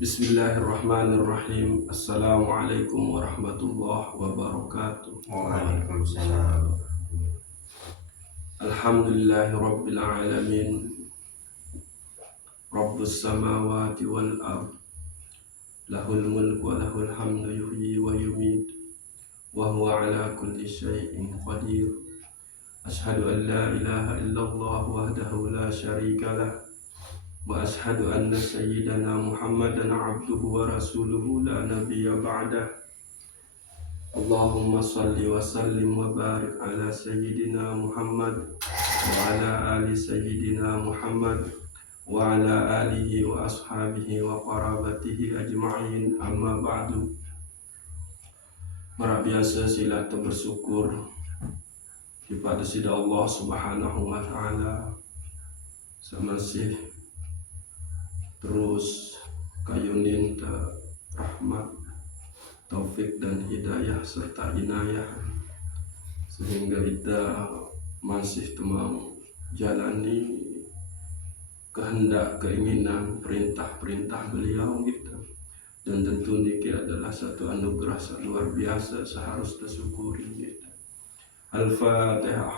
Bismillahirrahmanirrahim. Assalamualaikum warahmatullahi wabarakatuh. Waalaikumsalam. Alhamdulillahi rabbil alamin. Rabbus samawati wal ard. Lahul mulku wa lahul hamdu yuhyi wa yumiit. Wa huwa ala kulli syai'in qadir. Ashhadu an la ilaha illallah wahdahu la syarika lah. Wa ashhadu anna sayyidana Muhammadan abduhu wa rasuluhu la nabiyya ba'dah. Allahumma salli wa sallim wa barik ala sayyidina Muhammad wa ala ali sayyidina Muhammad wa ala alihi wa ashabihi wa qarabatihi ajma'in, amma ba'du. Para biasa sila bersyukur kepada sida Allah subhanahu wa ta'ala semasih terus kayunin rahmat, taufik dan hidayah serta inayah sehingga kita masih temang jalani kehendak, keinginan, perintah-perintah beliau gitu. Dan tentu niki adalah satu anugerah luar biasa seharus tersyukuri gitu. Al-Fatihah.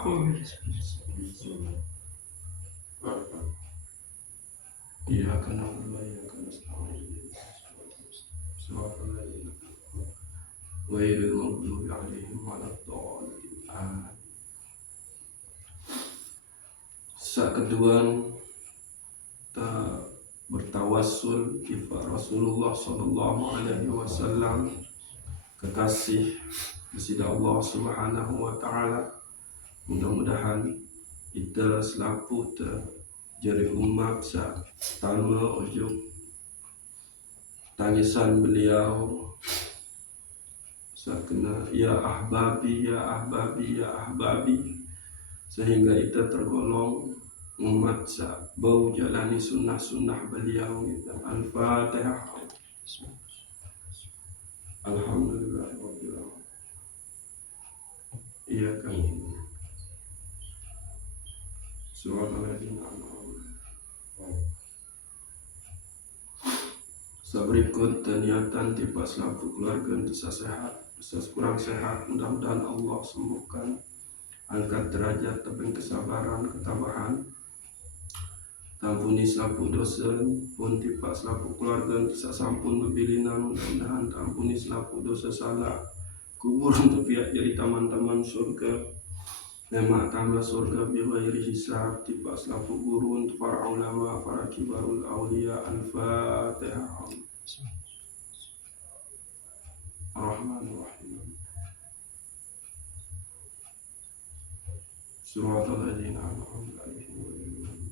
Iya karena Allah ya karena Wairul maghdubi alaihim waladdallin. Sakeduan ta bertawassul kepada Rasulullah sallallahu alaihi wasallam, kekasih kepada Allah subhanahu wa ta'ala. Mudah-mudahan kita selaku jadi umat tama ujuk tangisan beliau sakena ya ahbabi ya ahbabi ya ahbabi, sehingga kita tergolong umat bau jalani sunnah-sunnah beliau gitu. Al-Fatihah. Alhamdulillah rabbil alamin. Iya kan. Berikut niatan tiba selaku keluarga bisa sehat, bisa kurang sehat, mudah-mudahan Allah sembuhkan, angkat derajat, tebing kesabaran, ketabahan, tampuni selaku dosa pun tiba selaku keluarga bisa sampun bebilinan, mudah-mudahan tampuni selaku dosa salah, kubur untuk pihak jadi teman-teman surga. Nama tambah surga bighairi hisab, tiba selaku guru untuk para ulama, para kibarul awliya. Al-Fatihah. Ar-Rahmanir-Rahim. Suratul ladzina an'amta alaihim.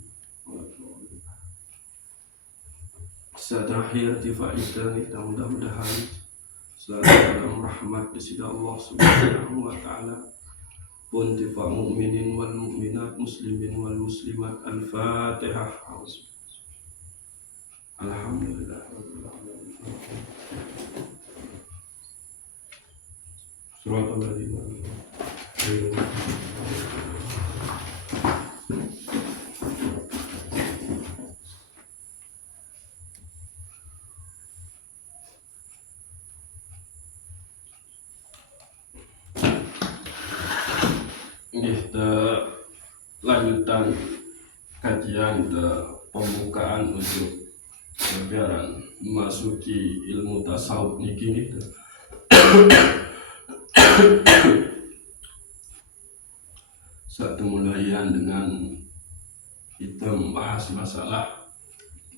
Terakhir di faidah kita mudah-mudahan selalu dalam rahmat di sisi Allah subhanahu wa ta'ala, pun tifa mu'minin wal mu'minat, muslimin wal muslimat. Al-Fatihah. Alhamdulillah rabbil alamin. Suratul ladzina lanjutan kajian pembukaan untuk pelajaran memasuki ilmu tasawuf niki gitu. Satu mulaian dengan kita membahas masalah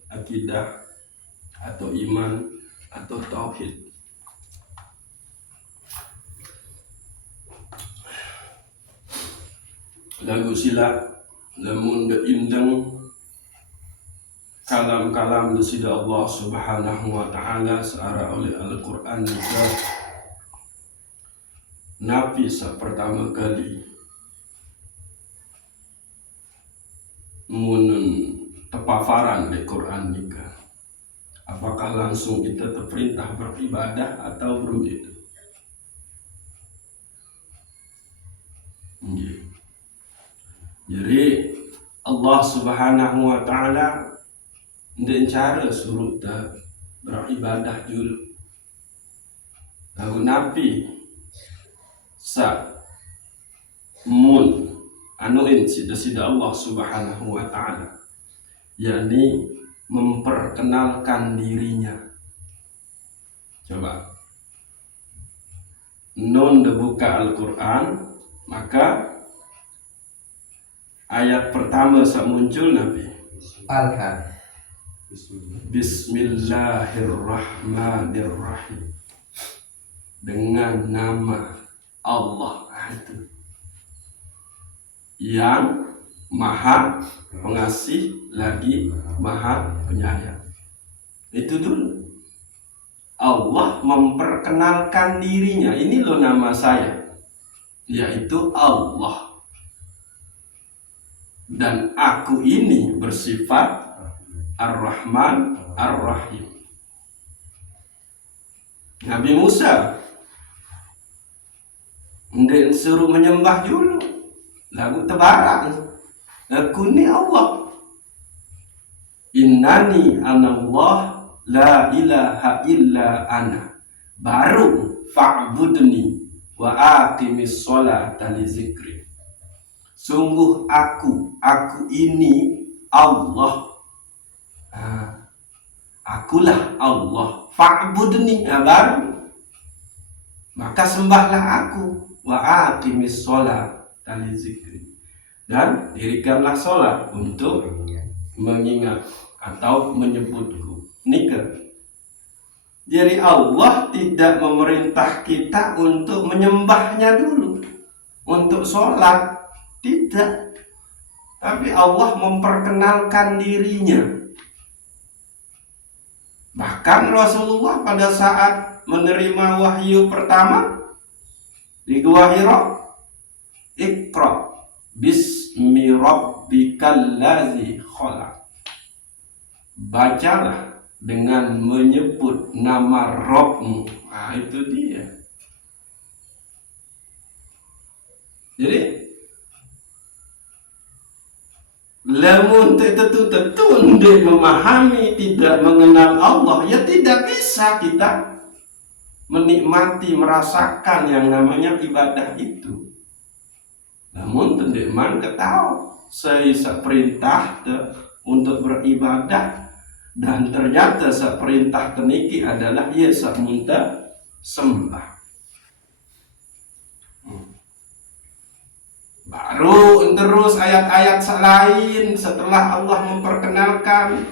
akidah atau iman atau tauhid. Lagu sila namun indang kalam-kalam dari Allah subhanahu wa ta'ala searah oleh Al-Quran juga Nabi pertama kali menun tepafaran di Quran juga. Apakah langsung kita terperintah beribadah atau belum itu? Jadi Allah subhanahu wa ta'ala dengan cara suruh beribadah dulu. Lalu Nabi sa mun anuin sida Allah Subhanahu wa ta'ala, yakni memperkenalkan dirinya. Coba non buka Al-Quran, maka ayat pertama saat muncul Nabi Bismillahirrahmanirrahim, dengan nama Allah itu yang maha pengasih lagi maha penyayang. Itu dulu Allah memperkenalkan dirinya, ini loh nama saya, yaitu Allah, dan aku ini bersifat Ar-Rahman Ar-Rahim. Nabi Musa suruh menyembah dulu, lalu tebarak, aku ni Allah, innani anallah la ilaha illa ana, baru fa'budni wa aqimis sholata li zikri. Sungguh aku ini Allah, akulah Allah, fa'budni, baru maka sembahlah aku, wa aqimis sholata li zikri, dan dirikanlah sholat untuk mengingat atau menyebutku. Nikah. Jadi Allah tidak memerintah kita untuk menyembahnya dulu, untuk sholat, tidak. Tapi Allah memperkenalkan dirinya. Bahkan Rasulullah pada saat menerima wahyu pertama di Gua Hira, Iqra bismi rabbikal ladzi khalaq, bacalah dengan menyebut nama Rabbmu. Itu dia. Jadi lamun tentu tidak memahami, tidak mengenal Allah, ya tidak bisa kita menikmati, merasakan yang namanya ibadah itu. Namun tidak ketahui saya perintah untuk beribadah, dan ternyata perintah teniki adalah ia minta sembah. Baru terus ayat-ayat lain setelah Allah memperkenalkan,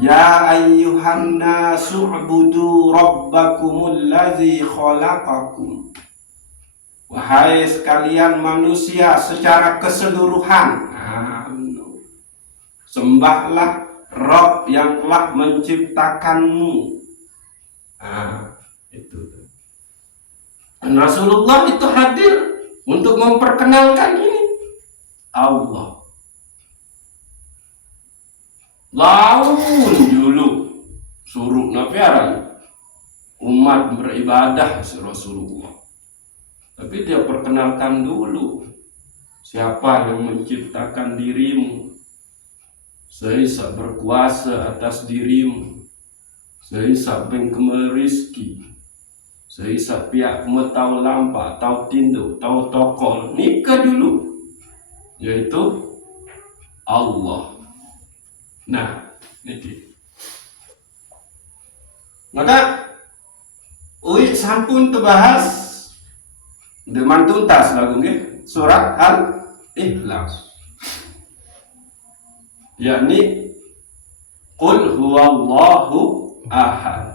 ya ayyuhan nasu ubudu rabbakumul ladzi khalaqakum, wahai sekalian manusia secara keseluruhan, sembahlah Rabb yang telah menciptakanmu. Itu. Dan Rasulullah itu hadir untuk memperkenalkan ini Allah. Laun dulu suruh nafiaran umat beribadah Rasulullah, tapi dia perkenalkan dulu siapa yang menciptakan dirimu. Saya berkuasa atas dirimu, saya pengkemel rizki, saya pihak tahu lampak, tahu tinduk, tahu tokol. Nikah dulu, yaitu Allah. Nah, ini. Maka uik sampun terbahas dengan tuntas lagu surat Al-Ikhlas, yakni qul huwallahu ahad.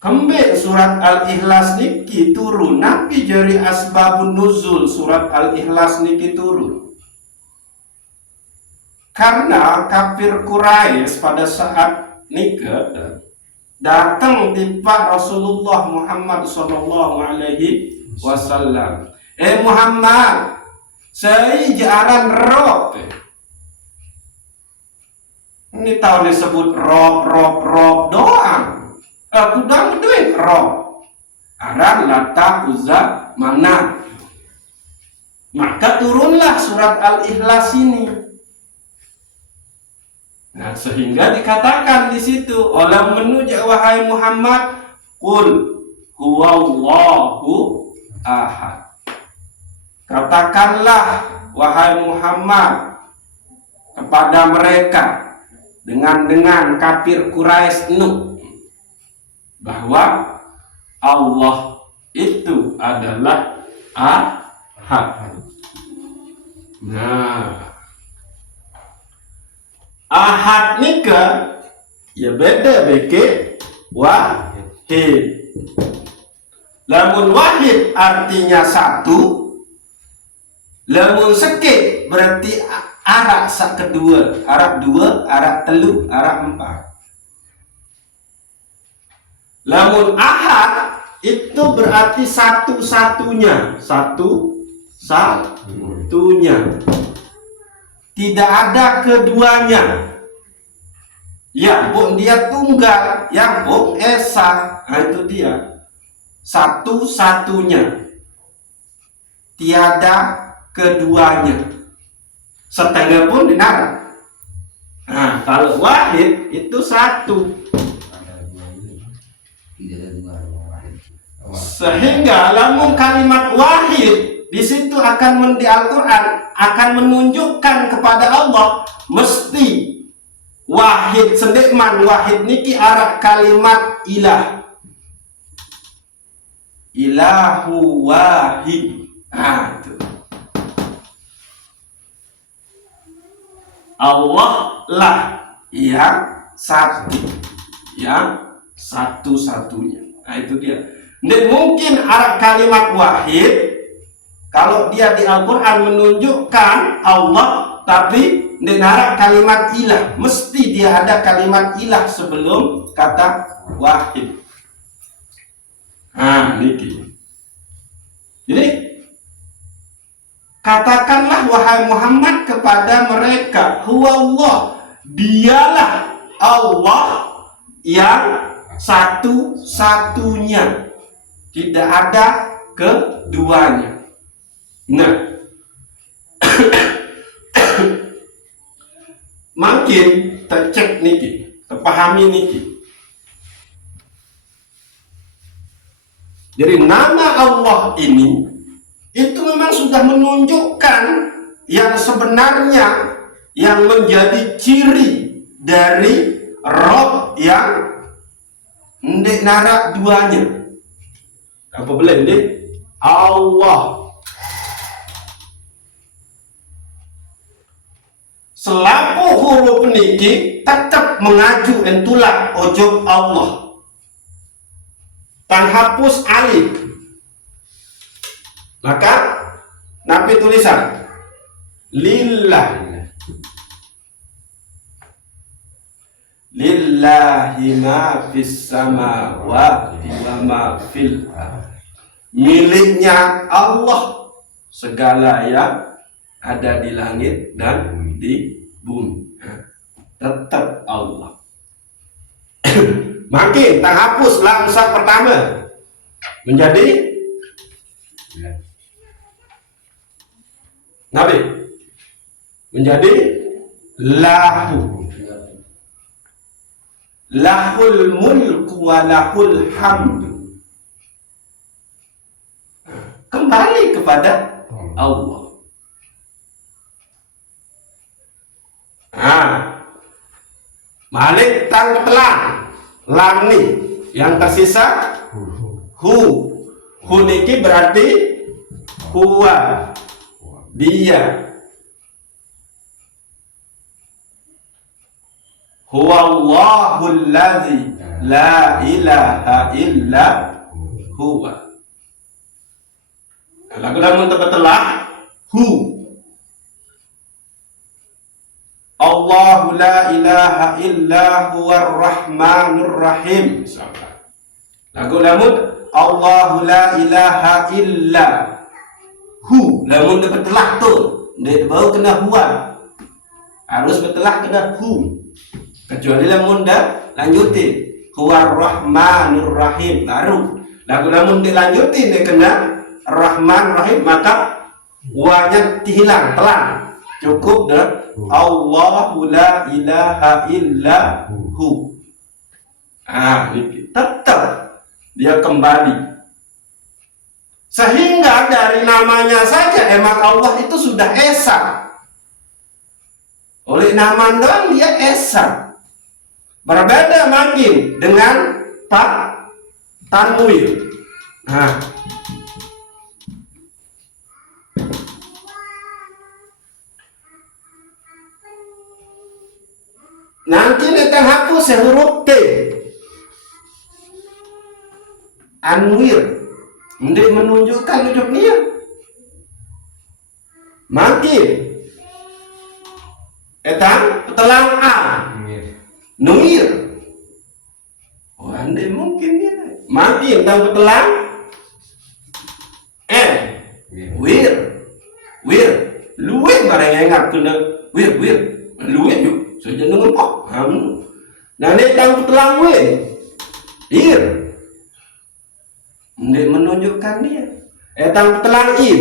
Kembali surat Al-Ikhlas niki turun, nabi jari asbabun nuzul surat Al-Ikhlas niki turun. Karena kafir Quraisy pada saat nikah datang tiba Rasulullah Muhammad sallallahu alaihi wasallam. Muhammad, saya jaran Rob. Ini tahu disebut Rob doang. Aku dah duit Rob. Aran Lata Uzza Manat. Maka turunlah surat Al-Ikhlas ini. Nah, sehingga dikatakan di situ oleh menunjuk wahai Muhammad, qul huwallahu ahad. Katakanlah wahai Muhammad kepada mereka dengan kafir Quraisy bahwa Allah itu adalah ahad. Nah, ahad nika ya beda beke wahid. Lamun wahid artinya satu, lamun sekit berarti arak sak kedua, arak dua, arak telu, arak empat. Lamun ahad itu berarti satu-satunya, satu-satunya. Tidak ada keduanya. Ya, pun dia tunggal, yang pun esa. Nah, itu dia. Satu-satunya. Tiada keduanya. Setengah pun dinar. Nah, kalau wahid itu satu. Sehingga lamun kalimat wahid di situ akan di Al-Quran akan menunjukkan kepada Allah mesti wahid sendikman wahid niki arah kalimat ilah, ilahu wahid. Nah, itu Allah lah yang satu, yang satu-satunya. Nah, itu dia. Tidak mungkin arah kalimat wahid kalau dia di Al-Quran menunjukkan Allah, tapi di arah kalimat ilah mesti dia ada kalimat ilah sebelum kata wahid. Nah, niki. Jadi katakanlah wahai Muhammad kepada mereka, huwallah, dialah Allah yang satu-satunya. Tidak ada keduanya. Nah, makin tercek niki, terpahami niki. Jadi nama Allah ini itu memang sudah menunjukkan yang sebenarnya yang menjadi ciri dari Rob yang ndek narak duanya. Apa boleh ndek? Allah. Selaku huruf niki tetap mengaju entulak ojo Allah. Tan hapus alif. Maka napi tulisan lillah. Lillahi ma fis samawati wa ma fil ardh. Miliknya Allah segala yang ada di langit dan di bumi. Tetap Allah. Makin tak hapus lamsa pertama menjadi Nabi menjadi lahu. Lahul mulku wa lahul hamdu. Kembali kepada Allah. Malik tang telang lam ni yang tersisa hu. Hu niki berarti huwa, dia. Huwallahul ladzi la ilaha illa huwa. Lagu lamun telah hu. Allahu la ilaha illa huwar rahmanur rahim. Lagu lamun Allahu la ilaha illa hu. Lamun telah tu dia baru kena huwa. Harus betelah kena hu. Kecuali lamun dah lanjutin huwar rahmanur rahim baru. Lagu lamun dilanjutin dia kena rahman rahim maka wanya hilang telan. Cukup dah. Allahu la ilaha illa hu. Ini tetap dia kembali. Sehingga dari namanya saja emang Allah itu sudah esa. Oleh nama doang dia esa. Berbeda makin dengan tanwir. Nanti kita hapus huruf T. Anwir. Untuk menunjukkan hidupnya. Makin. Petelang A. Nuir. Anda mungkin ya. Makin tang petelang N. Wir. Luwe barang yang ngap kena wir. Luwe yuk. Saja nunggu pak. Nah ini tang petelang W. Ir. Ini menunjukkan dia. Tang petelang I.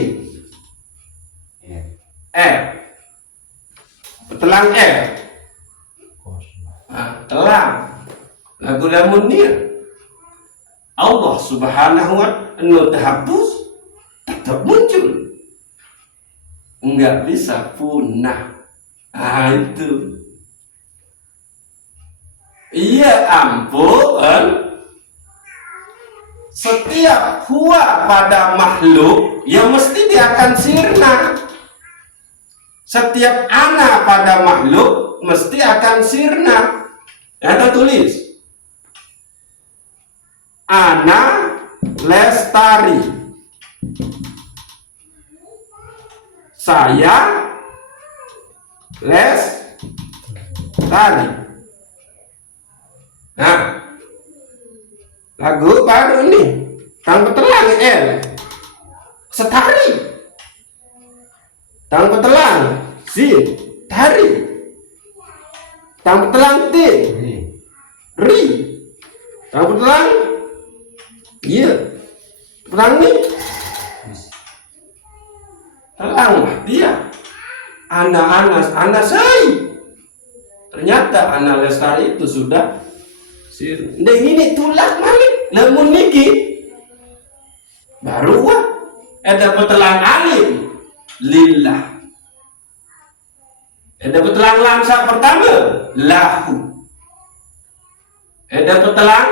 Petelang R. Telang. Lagu lamun dia. Allah subhanahu wa ta'ala terhapus. Tetap muncul. Enggak bisa punah. Itu. Iya ampun. Setiap huwa pada makhluk yang mesti dia akan sirna. Setiap ana pada makhluk mesti akan sirna. Ada tulis ana lestari. Saya lestari. Nah, lagu baru nih, tanpa telang L. Setari. Tanpa telang sin, tari. Tanpa telang T. Ri. Tanpa telang iya. Telang nih. Telang dia. Ana saya. Ternyata ana lestari itu sudah sir. Dan ini tulak malik. Lamun niki baru ada petelang alim lillah. Ada petelang lamsa pertama lahu. Ada petelang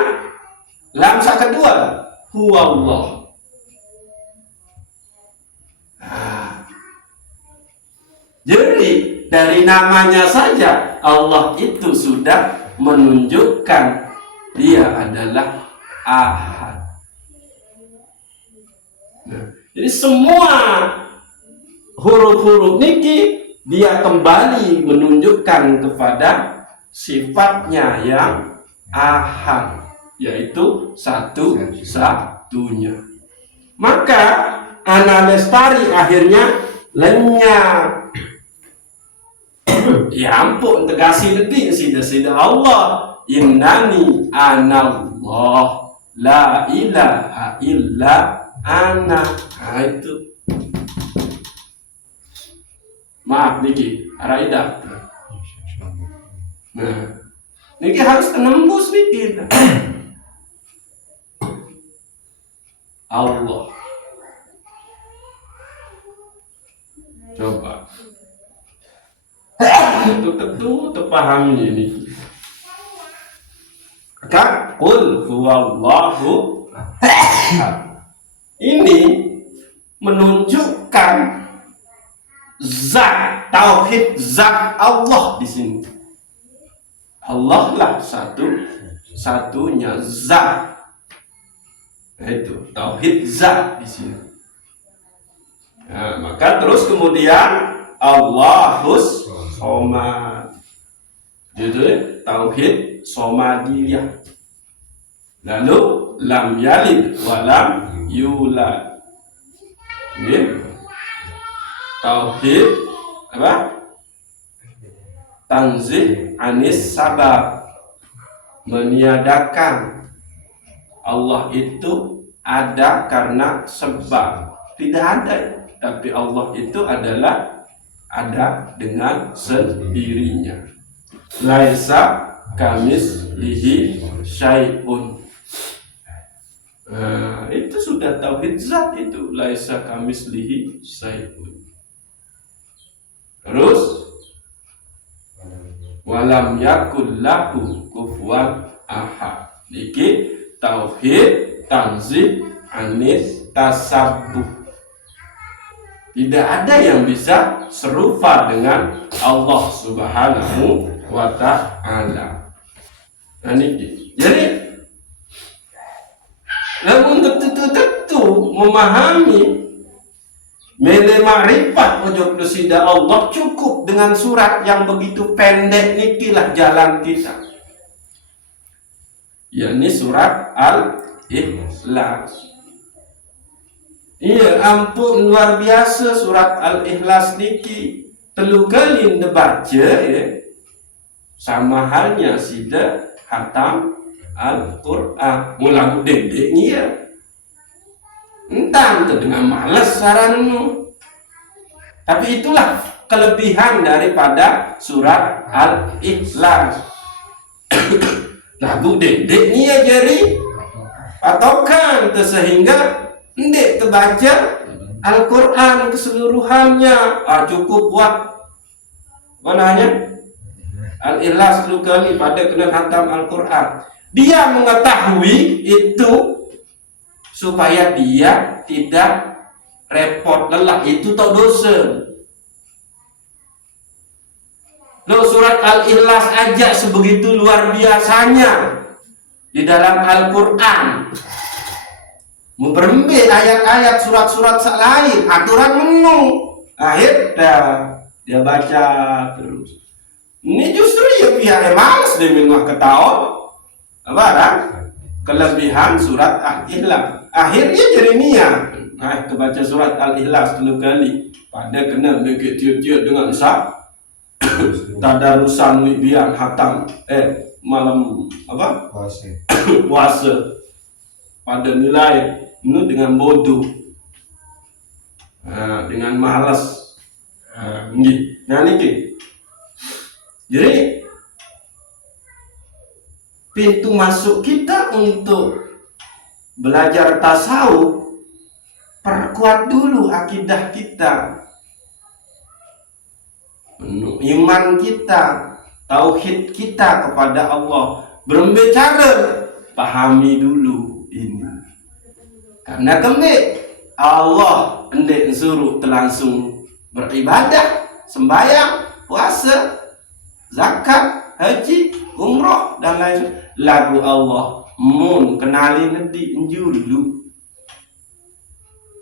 lamsa kedua huwallah. Jadi dari namanya saja Allah itu sudah menunjukkan dia adalah ahad. Jadi semua huruf-huruf niki dia kembali menunjukkan kepada sifatnya yang ahad, yaitu satu-satunya. Maka ana lestari akhirnya lenyap. Ya ampun, tegasi nanti sida Allah. Innani anallah la ilaha illa ana. Itu maaf niki araidah. Nah, niki harus tembus niki. Allah. Coba. Itu terpahami ini. Qul huwallahu ahad. Ini menunjukkan zat, tauhid zat Allah di sini. Allah lah satunya zat. Nah, itu tauhid zat di sini. Nah, maka terus kemudian Allahus somad. Jadi tauhid somadiyah. Lalu lam yalid wa lam yulad. Ini tauhid apa? Tanzih anis sabab. Meniadakan Allah itu ada karena sebab. Tidak ada, tapi Allah itu adalah ada dengan sendirinya. Laisa kamislihi syai'un. Itu sudah tauhid zat itu. Laisa kamislihi syai'un. Terus walam yakul lahu kufuwan ahad. Niki tauhid tanzih anis tasabbuh. Tidak ada yang bisa serupa dengan Allah Subhanahu wa ta'ala. Nah ini. Jadi untuk tentu memahami mele makrifat wujud desida Allah cukup dengan surat yang begitu pendek nikilah jalan kita. Yakni surat Al-Ikhlas. Iya, ampun luar biasa surat Al-Ikhlas niki. Telu kali dibaca ya. Sama halnya sida khatam Al-Qur'an. Mula dedek ni ya. Entah dengan malas saranmu. Tapi itulah kelebihan daripada surat Al-Ikhlas. Lagu dedek ni ya jadi patokan sehingga ndek terbaca Al-Quran keseluruhannya. Cukup buat apa namanya Al-Ikhlas 10 kali pada kena khatam Al-Quran. Dia mengetahui itu supaya dia tidak repot lelah, itu tak dosa. Loh, surat Al-Ikhlas aja sebegitu luar biasanya di dalam Al-Quran. Memperembik ayat-ayat surat-surat lain, aturan menu. Akhir dia baca terus. Ini justru ya pihak yang malas dia memang ketahuan. Apa kan? Kelebihan surat Al-Ikhlas. Akhirnya jadi niat. Kebaca surat Al-Ikhlas 10 kali. Pada kena begitu tiup-tiup dengan sah. Tadarusan biar hatam malam apa? Puasa. Pada nilai ini dengan bodoh, dengan malas. Nah ini. Jadi pintu masuk kita untuk belajar tasawuf, perkuat dulu akidah kita, iman kita, tauhid kita kepada Allah. Berbicara, pahami dulu ini. Karena Allah hendak suruh langsung beribadah, sembahyang, puasa, zakat, haji, umrah dan lain. Lagu Allah mun kenali nanti dulu.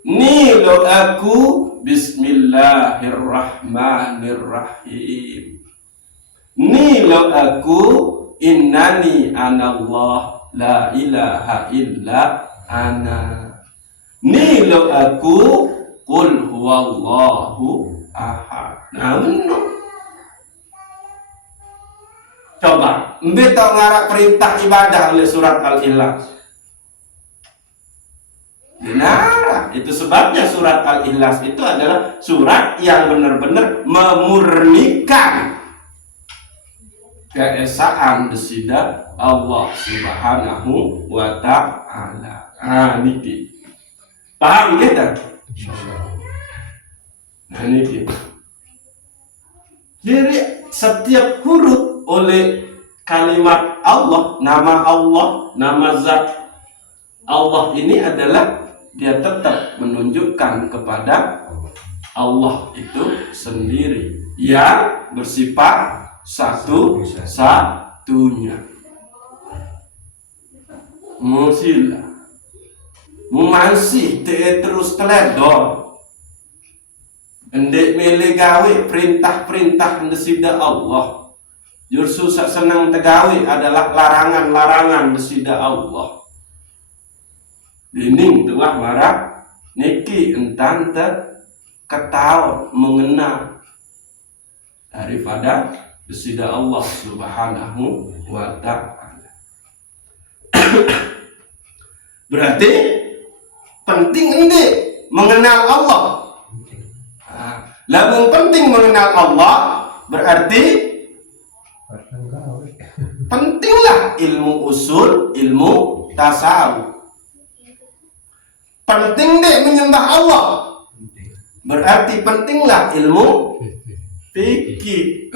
Ni lo aku bismillahirrahmanirrahim. Ni lo aku innani anallah la ilaha illa ana. Ni lo aku qul huwallahu ahad. Nah, coba, mbeta ngarak perintah ibadah oleh surat Al-Ikhlas. Benar, itu sebabnya surat Al-Ikhlas itu adalah surat yang benar-benar memurnikan keesaan desida Allah Subhanahu wa ta'ala. Niki. Paham kita? Nah niki. Jadi setiap huruf oleh kalimat Allah, nama zat Allah ini adalah dia tetap menunjukkan kepada Allah itu sendiri yang bersifat satu-satunya. Musila mumansih terus teledor endek mele gawe perintah-perintah desida Allah. Justru senang tegawe adalah larangan-larangan desida Allah. Dining telah marah niki entan ketahuan mengenal daripada desida Allah Subhanahu wa ta'ala. Berarti penting ini mengenal Allah. Lamun penting mengenal Allah berarti pentinglah ilmu usul, ilmu tasawuf. Penting deh menyembah Allah. Berarti pentinglah ilmu fikih.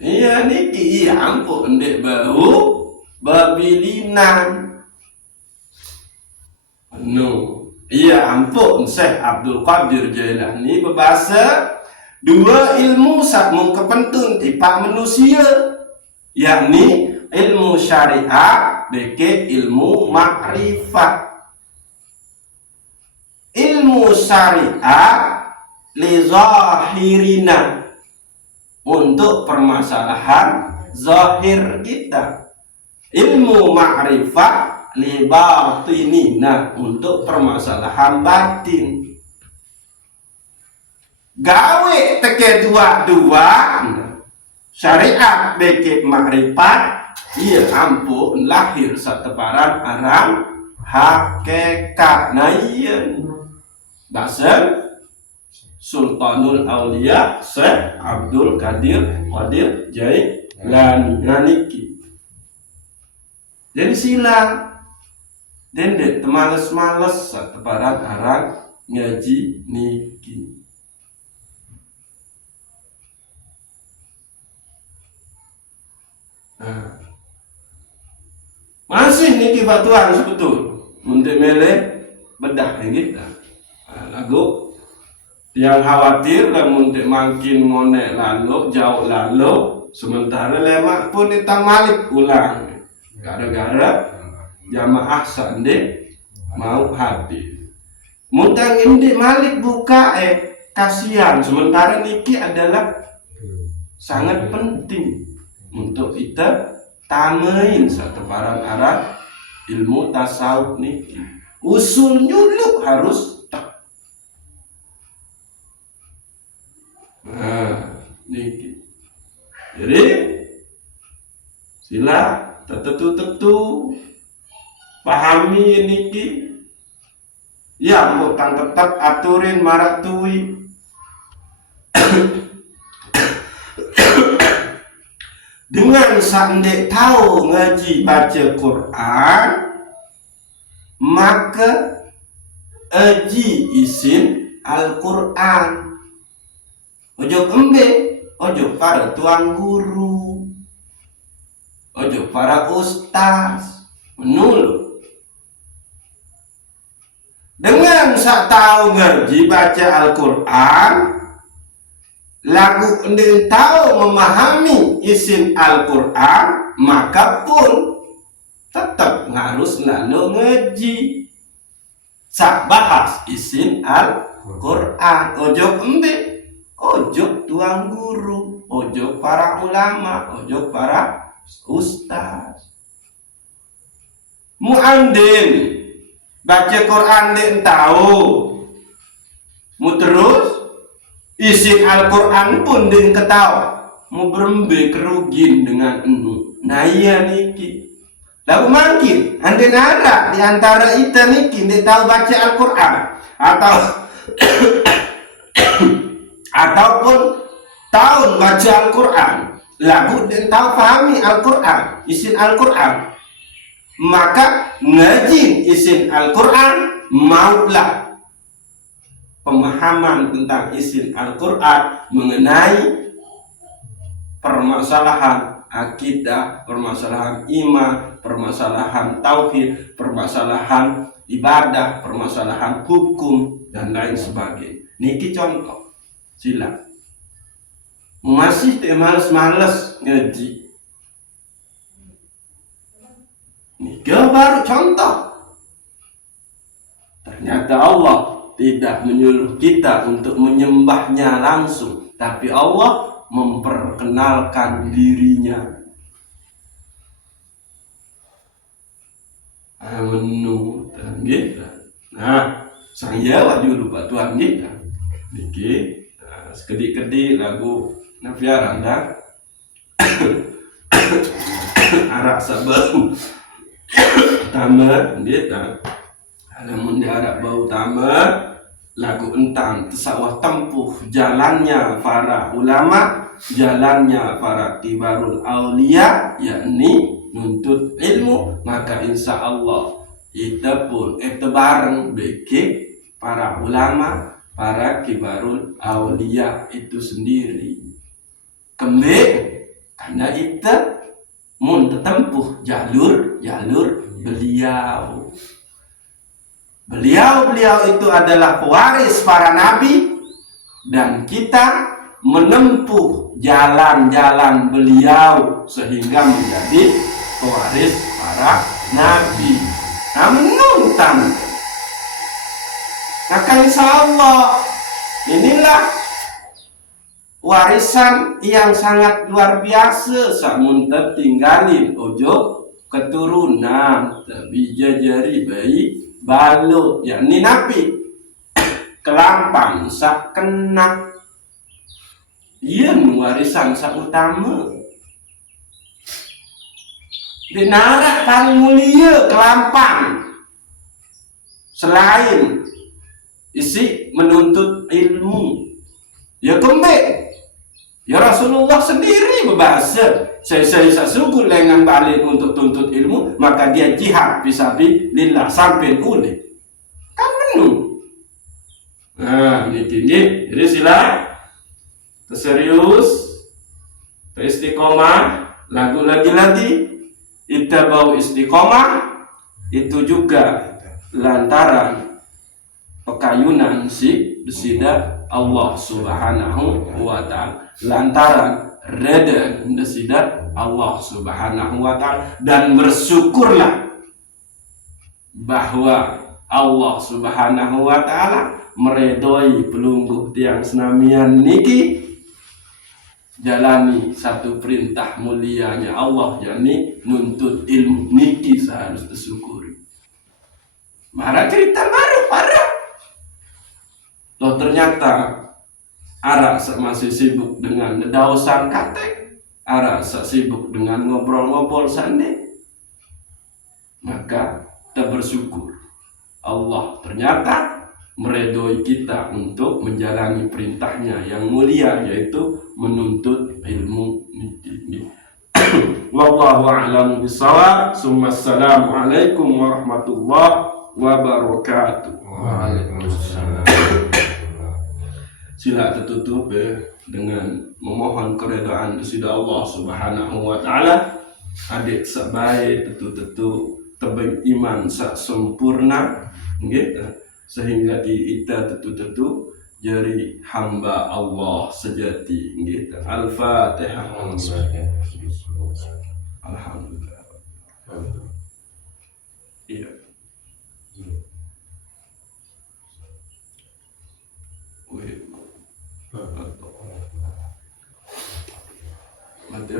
Iya niki iya ampun dek bau babilinan. Iya ampun Syekh Abdul Qadir Jailani berbahasa dua ilmu sakmu kepentun tipak manusia, yakni ilmu syariat beke ilmu makrifat. Ilmu syariat li zahirina untuk permasalahan zahir kita. Ilmu makrifat li batinina untuk permasalahan batin. Gawe teke dua-dua syariat beke makrifat, iya ampun lahir sateparan aran hakikat. Nah iya bahasa Sultanul Aulia Syekh Abdul Qadir Jailani niki. Jadi sila dendek temales-males sateparan aran ngaji niki. Masih niki batuan sebetul untuk mele bedah kita. Lagu yang khawatir lamun teh makin monek lalu jauh lalu sementara lemak pun ditang malik ulang gara-gara jamaah sande mau hadir. Muntang ini malik buka kasihan, sementara niki adalah sangat penting untuk kita tamain satu barang arah ilmu tasawuf niki. Usul nyuluk harus niki. Jadi sila tetu pahami niki. Ya bukan tetap aturin maratui. Dengan sandek tahu ngaji baca Quran, maka aji isin Al-Quran. Ojo embe, ojo para tuan guru, ojo para ustaz, menulu. Dengan sak tahu ngaji baca Al-Quran, lagu ending tahu memahami isin Al-Quran, maka pun tetap harus lalu ngaji. Sak bahas isin Al-Quran, ojo embe, ojo tuang guru, ojo para ulama, ojo para ustaz. Muandin baca Quran den tahu, mu terus isin Al-Quran pun den ketahu, mu berembe kerugin dengan enu. Nah iya niki. Lalu mungkin anda ada di antara kita niki den tahu baca Al-Quran ataupun tahun baca Al-Quran, lagu dan tahu pahami Al-Quran, isin Al-Quran, maka ngaji isin Al-Quran maulah pemahaman tentang isin Al-Quran mengenai permasalahan akidah, permasalahan iman, permasalahan tauhid, permasalahan ibadah, permasalahan hukum dan lain sebagainya. Niki contoh. Sila masih males-males ngaji. Nika baru contoh. Ternyata Allah tidak menyuruh kita untuk menyembahnya langsung, tapi Allah memperkenalkan dirinya. Amenu gitu. Nah, saya wajib lupa Tuhan kita. Niki sekedik-kedik lagu nafiaran dah arak sabau tamat dia tak alamun dia arak bau tamat lagu entang tersawah tempuh jalannya para ulama, jalannya para kibarul aulia, yakni nuntut ilmu, maka insya Allah itu pun itu bareng beki para ulama, para kibarul aulia itu sendiri. Kembali karena itu mun tempuh jalur beliau. Beliau itu adalah pewaris para nabi, dan kita menempuh jalan-jalan beliau sehingga menjadi pewaris para nabi. Menuntan. Maka insya Allah inilah warisan yang sangat luar biasa. Samun tertinggalin ojo keturunan tapi jajari baik balut, yakni napi kelampang sak kena yen warisan sak utama dinarak paling mulia kelampang selain isi menuntut ilmu. Ya kembali ya Rasulullah sendiri berbahasa, saya sesungguh lengan balik untuk tuntut ilmu, maka dia jihad fisabilillah sampai ulil. Kan menu. Nah, ini tinggi. Jadi sila terserius, teristiqomah, lagu lagi kita bau istiqomah itu juga lantaran pekayunan si desida Allah Subhanahu wa ta'ala, lantaran reda desida Allah Subhanahu wa ta'ala, dan bersyukurlah bahwa Allah Subhanahu wa ta'ala meredoi pelungguh tiang senamian niki jalani satu perintah mulianya Allah, yakni nuntut ilmu niki seharus tersyukuri. Mara cerita baru parah. Loh ternyata Ara masih sibuk dengan dausan katek, Ara sibuk dengan ngobrol-ngobrol sandi. Maka kita bersyukur Allah ternyata meredoi kita untuk menjalani perintahnya yang mulia, yaitu menuntut ilmu ini. Wallahu a'lam bishawab. Assalamualaikum warahmatullahi wabarakatuh. Waalaikumsalam. Sila tertutup dengan memohon keredaan dari Allah Subhanahu wa ta'ala. Adik sebaik tentu tebing iman sak sempurna gitu, sehingga kita tentu jadi hamba Allah sejati gitu. Al-Fatihah. Alhamdulillah. Iya. Mati